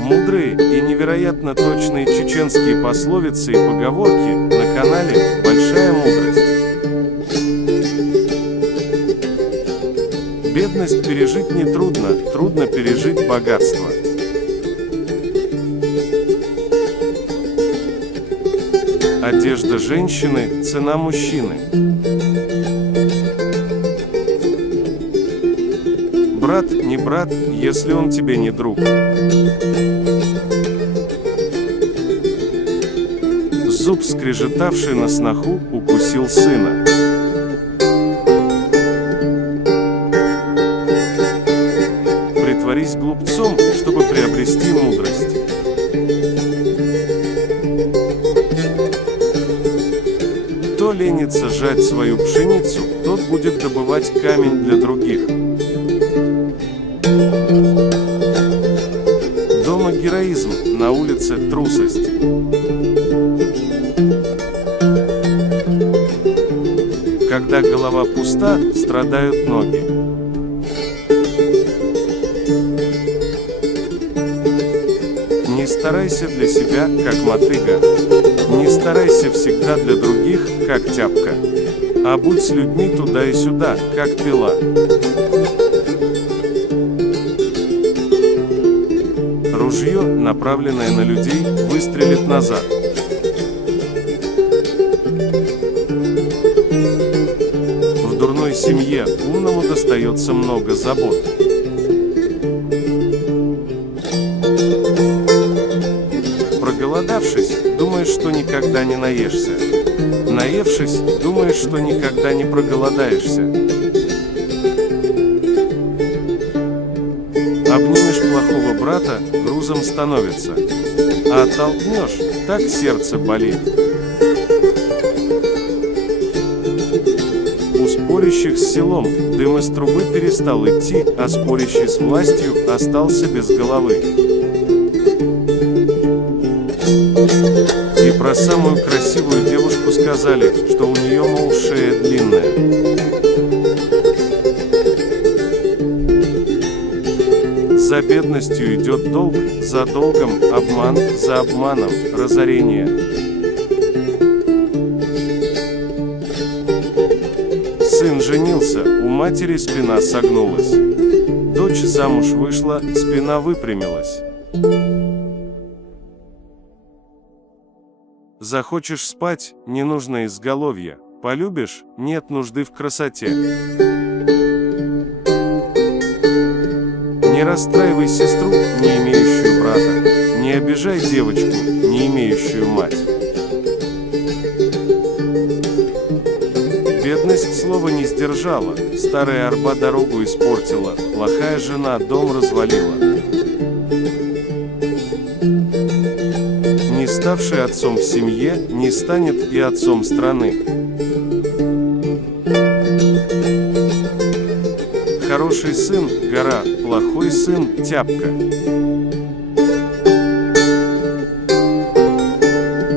Мудрые и невероятно точные чеченские пословицы и поговорки на канале «Большая мудрость». Бедность пережить нетрудно, трудно пережить богатство. Одежда женщины – цена мужчины. Брат, не брат, если он тебе не друг. Зуб, скрежетавший на сноху, укусил сына. Притворись глупцом, чтобы приобрести мудрость. Кто ленится жать свою пшеницу, тот будет добывать камень для других. Дома героизм, на улице трусость. Когда голова пуста, страдают ноги. Не старайся для себя, как мотыга. Не старайся всегда для других, как тяпка. А будь с людьми туда и сюда, как пила. Ружье, направленное на людей, выстрелит назад. В дурной семье умному достается много забот. Проголодавшись, думаешь, что никогда не наешься. Наевшись, думаешь, что никогда не проголодаешься. Обнимешь плохого брата, грузом становится. А оттолкнешь, так сердце болит. У спорящих с селом дым из трубы перестал идти, а спорящий с властью остался без головы. И про самую красивую девушку сказали, что у нее, мол, шея длинная. За бедностью идет долг, за долгом обман, за обманом разорение. Сын женился, у матери спина согнулась. Дочь замуж вышла, спина выпрямилась. Захочешь спать, не нужно изголовья. Полюбишь, нет нужды в красоте. Не расстраивай сестру, не имеющую брата. Не обижай девочку, не имеющую мать. Бедность слова не сдержала, старая арба дорогу испортила, плохая жена дом развалила. Не ставший отцом в семье, не станет и отцом страны. Хороший сын – гора, плохой сын – тяпка.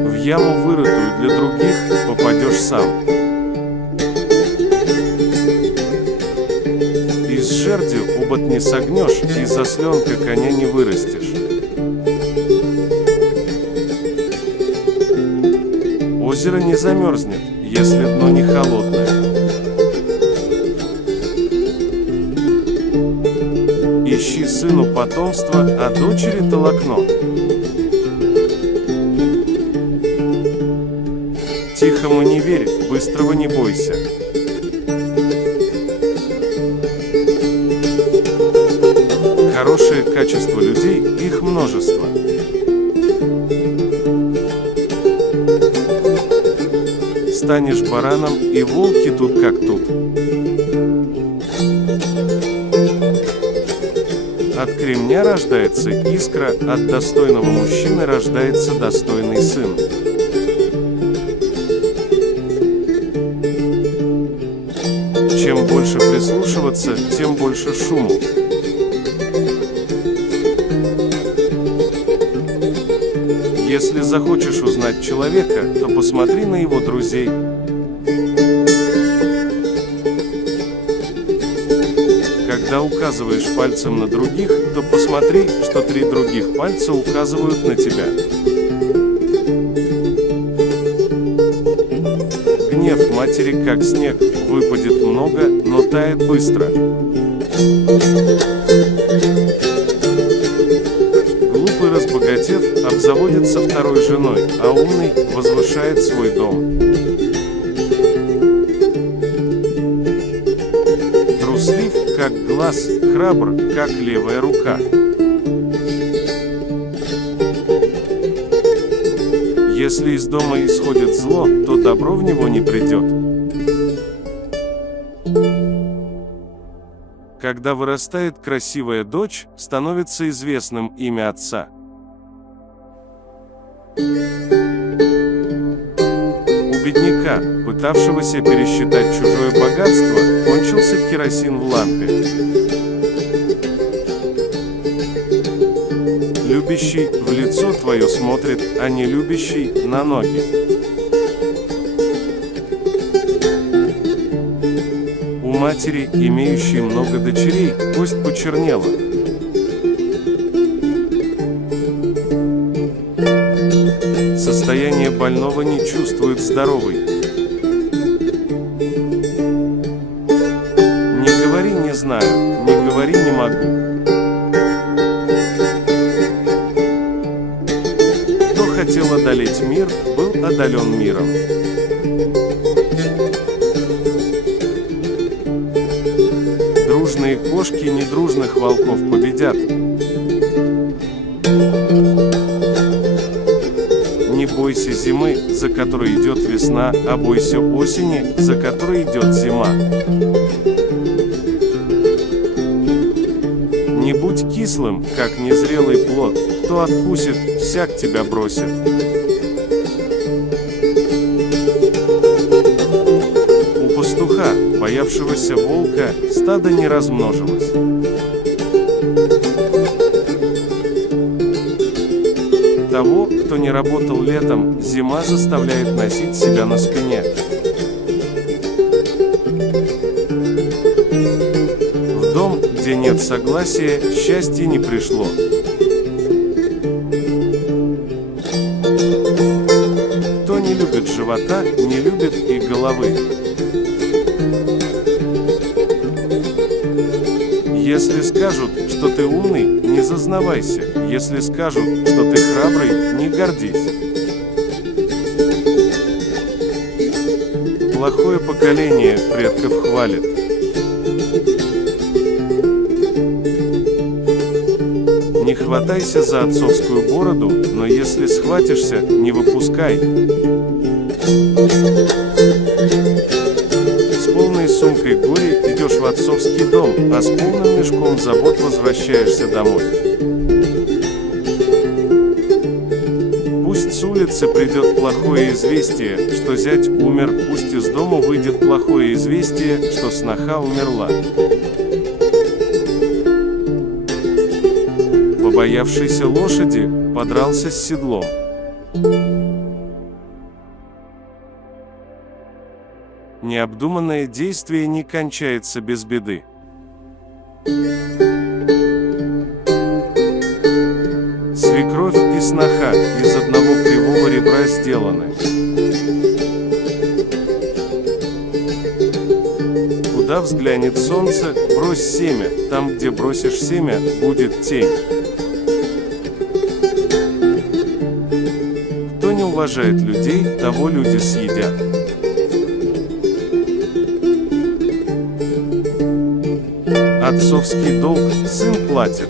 В яму, вырытую для других, попадешь сам. Из жерди обод не согнешь, из осленка коня не вырастешь. Озеро не замерзнет, если дно не холодное. Ищи сыну потомство, а дочери толокно. Тихому не верь, быстрого не бойся. Хорошее качество людей, их множество. Станешь бараном, и волки тут как тут. От кремня рождается искра, от достойного мужчины рождается достойный сын. Чем больше прислушиваться, тем больше шуму. Если захочешь узнать человека, то посмотри на его друзей. Когда указываешь пальцем на других, то посмотри, что 3 других пальца указывают на тебя. Гнев матери как снег, выпадет много, но тает быстро. Глупый, разбогатев, обзаводится второй женой, а умный возвышает свой дом. Труслив, как глаз, храбр, как левая рука. Если из дома исходит зло, то добро в него не придет. Когда вырастает красивая дочь, становится известным имя отца. У бедняка, пытавшегося пересчитать чужое богатство, кончился керосин в лампе. Любящий в лицо твое смотрит, а не любящий на ноги. У матери, имеющей много дочерей, кость почернела. Состояние больного не чувствует здоровый. Не говори «не знаю», не говори «не могу». Кто хотел одолеть мир, был одолен миром. Дружные кошки недружных волков победят. Не бойся зимы, за которой идет весна, а бойся осени, за которой идет зима. Не будь кислым, как незрелый плод, кто откусит, всяк тебя бросит. У пастуха, боявшегося волка, стадо не размножилось. Того, кто не работал летом, зима заставляет носить себя на спине. В дом, где нет согласия, счастье не пришло. Кто не любит живота, не любит и головы. Если скажут, что ты умный, не зазнавайся. Если скажут, что ты храбрый, не гордись. Плохое поколение предков хвалит. Не хватайся за отцовскую бороду, но если схватишься, не выпускай. С полной сумкой горя идешь в отцовский дом, а с полным мешком забот возвращаешься домой. Пусть с улицы придет плохое известие, что зять умер, пусть из дома выйдет плохое известие, что сноха умерла. Побоявшийся лошади, подрался с седлом. Необдуманное действие не кончается без беды. Свекровь и сноха из одного кривого ребра сделаны. Куда взглянет солнце, брось семя, там, где бросишь семя, будет тень. Кто не уважает людей, того люди съедят. Отцовский долг сын платит.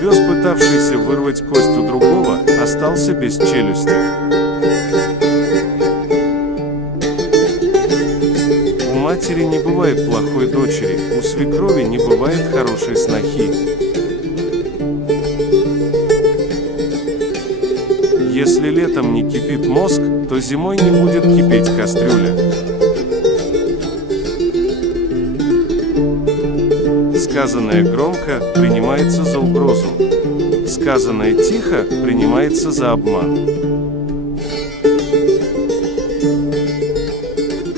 Пес, пытавшийся вырвать кость у другого, остался без челюсти. У матери не бывает плохой дочери, у свекрови не бывает хорошей снохи. Если летом не кипит мозг, то зимой не будет кипеть кастрюля. Сказанное громко принимается за угрозу. Сказанное тихо принимается за обман.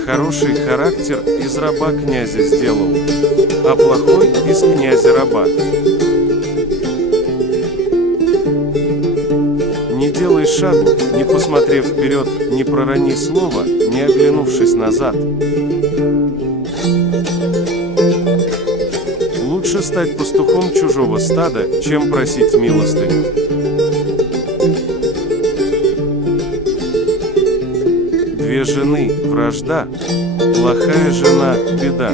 Хороший Хороший характер из раба князя сделал, а плохой из князя раба. Не делай шагу, не посмотрев вперед, не пророни слова, не оглянувшись назад. Лучше стать пастухом чужого стада, чем просить милостыню. Две жены – вражда, плохая жена – беда.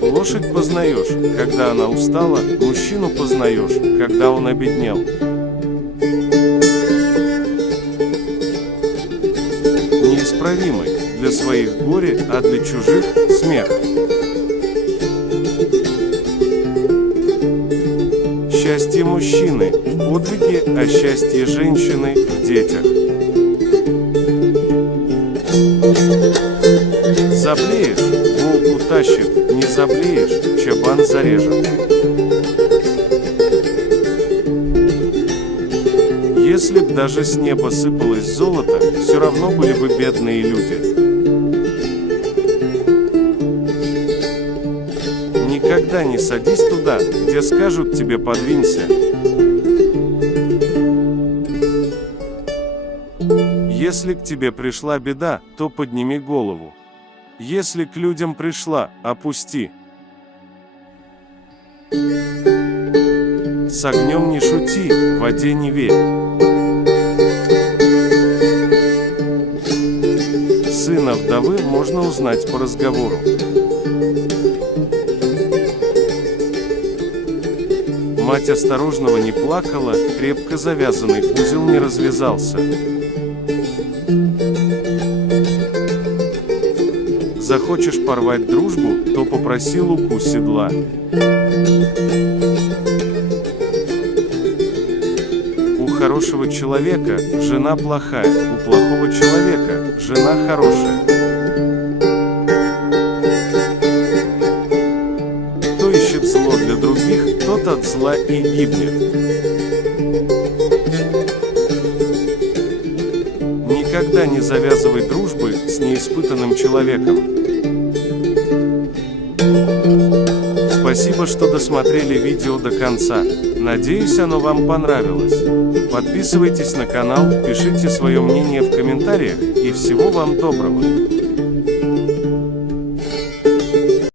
Лошадь познаешь, когда она устала, мужчину познаешь, когда он обеднел. Неисправимый, для своих горе, а для чужих – смех. Счастье мужчины в подвиге, а счастье женщины в детях. Заблеешь, волк утащит, не заблеешь, чабан зарежет. Если б даже с неба сыпалось золото, все равно были бы бедные люди. Никогда не садись туда, где скажут тебе подвинься. Если к тебе пришла беда, то подними голову. Если к людям пришла, опусти. С огнем не шути, в воде не верь. Сына вдовы можно узнать по разговору. Мать осторожного не плакала, крепко завязанный узел не развязался. Захочешь порвать дружбу, то попроси луку седла. У хорошего человека жена плохая, у плохого человека жена хорошая. Кто ищет зло для других, тот от зла и гибнет. Никогда не завязывай дружбы с неиспытанным человеком. Спасибо, что досмотрели видео до конца. Надеюсь, оно вам понравилось. Подписывайтесь на канал, пишите свое мнение в комментариях, и всего вам доброго.